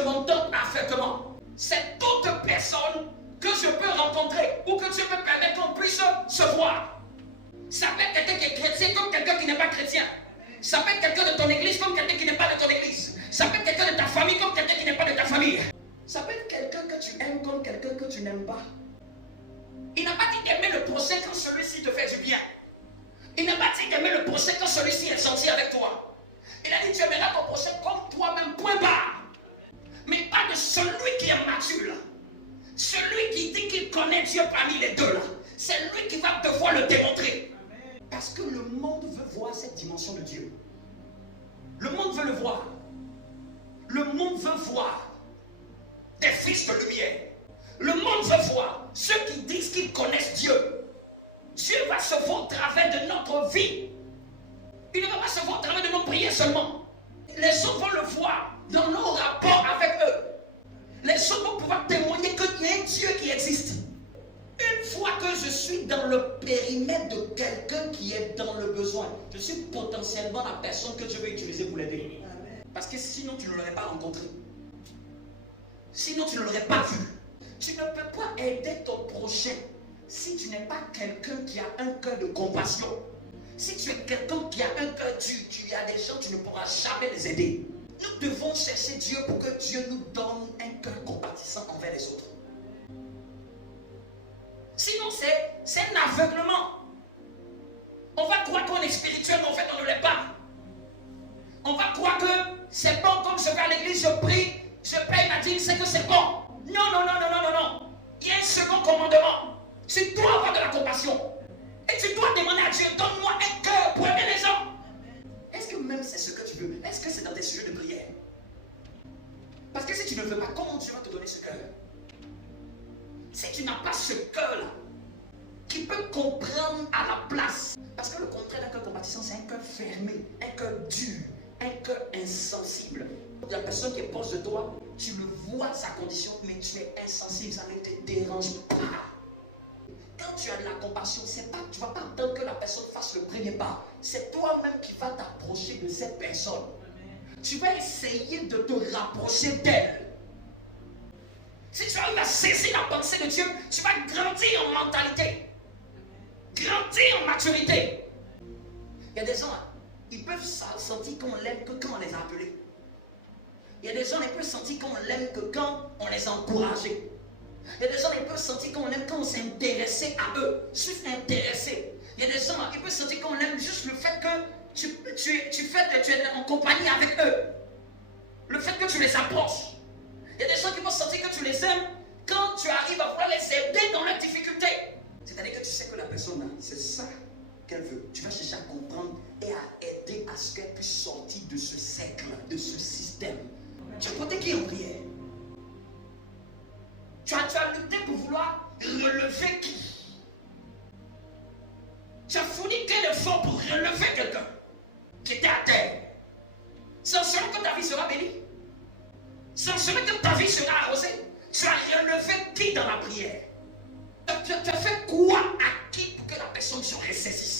je m'en donne parfaitement. C'est toute personne que je peux rencontrer ou que Dieu me permet qu'on puisse se voir. Ça peut être quelqu'un qui est chrétien comme quelqu'un qui n'est pas chrétien. Ça peut être quelqu'un de ton église comme quelqu'un qui n'est pas de ton église. Ça peut être quelqu'un de ta famille comme quelqu'un qui n'est pas de ta famille. Ça peut être quelqu'un que tu aimes comme quelqu'un que tu n'aimes pas. Il n'a pas dit d'aimer le prochain quand celui-ci te fait du bien. Il n'a pas dit d'aimer le prochain quand celui-ci est gentil avec toi. Il a dit tu aimeras ton prochain comme toi-même, point barre. Mais pas de celui qui est mature. Celui qui dit qu'il connaît Dieu parmi les deux là. C'est lui qui va devoir le démontrer. Parce que le monde veut voir cette dimension de Dieu. Le monde veut le voir. Le monde veut voir des fils de lumière. Le monde veut voir ceux qui disent qu'ils connaissent Dieu. Dieu va se voir au travers de notre vie. Il ne va pas se voir au travers de nos prières seulement. Les autres vont le voir dans nos rapports avec eux. Les autres vont pouvoir témoigner qu'il y a un Dieu qui existe. Une fois que je suis dans le périmètre de quelqu'un qui est dans le besoin, je suis potentiellement la personne que Dieu veut utiliser pour l'aider. Parce que sinon tu ne l'aurais pas rencontré. Sinon tu ne l'aurais pas vu. Tu ne peux pas aider ton prochain si tu n'es pas quelqu'un qui a un cœur de compassion. Si tu es quelqu'un qui a un cœur dur, tu as des gens, tu ne pourras jamais les aider. Nous devons chercher Dieu pour que Dieu nous donne un cœur compatissant envers les autres. Sinon, c'est un aveuglement. On va croire qu'on est spirituel, mais en fait, on ne l'est pas. On va croire que c'est bon, comme je vais à l'église, je prie, je paye ma dîme, c'est que c'est bon. Non, non, non, non, non, non, non. Il y a un second commandement. Tu dois avoir de la compassion. Et tu dois demander à Dieu, donne-moi un cœur pour aimer les gens. Est-ce que même c'est ce que tu veux? Est-ce que c'est dans tes sujets de prière? Parce que si tu ne veux pas, comment Dieu va te donner ce cœur? Si tu n'as pas ce cœur-là, qui peut comprendre à la place. Parce que le contraire d'un cœur compatissant, c'est un cœur fermé, un cœur dur, un cœur insensible. La personne qui est proche de toi, tu le vois sa condition, mais tu es insensible, ça ne te dérange pas. Quand tu as de la compassion, c'est pas, tu ne vas pas attendre que la personne fasse le premier pas. C'est toi-même qui vas t'approcher de cette personne. Tu vas essayer de te rapprocher d'elle. Si tu arrives à saisir la pensée de Dieu, tu vas grandir en mentalité. Grandir en maturité. Il y a des gens, ils peuvent sentir qu'on l'aime que quand on les a appelés. Il y a des gens, ils peuvent sentir qu'on l'aime que quand on les a encouragés. Il y a des gens, ils peuvent sentir qu'on aime quand on s'est intéressé à eux. Juste intéressé. Il y a des gens, ils peuvent sentir qu'on aime juste le fait que tu es en compagnie avec eux. Le fait que tu les approches. Il y a des gens qui vont sentir que tu les aimes quand tu arrives à vouloir les aider dans leurs difficultés. C'est-à-dire que tu sais que la personne là, c'est ça qu'elle veut. Tu vas chercher à comprendre et à aider à ce qu'elle puisse sortir de ce cercle, de ce système. Tu as porté qui en prière? Tu as lutté pour vouloir relever qui? Tu as fourni quel effort pour relever quelqu'un qui était à terre? Sans serait que ta vie sera bénie. Sans serait que ta vie sera arrosée. Tu as relevé qui dans la prière? Tu as fait quoi à qui pour que la personne se ressaisisse?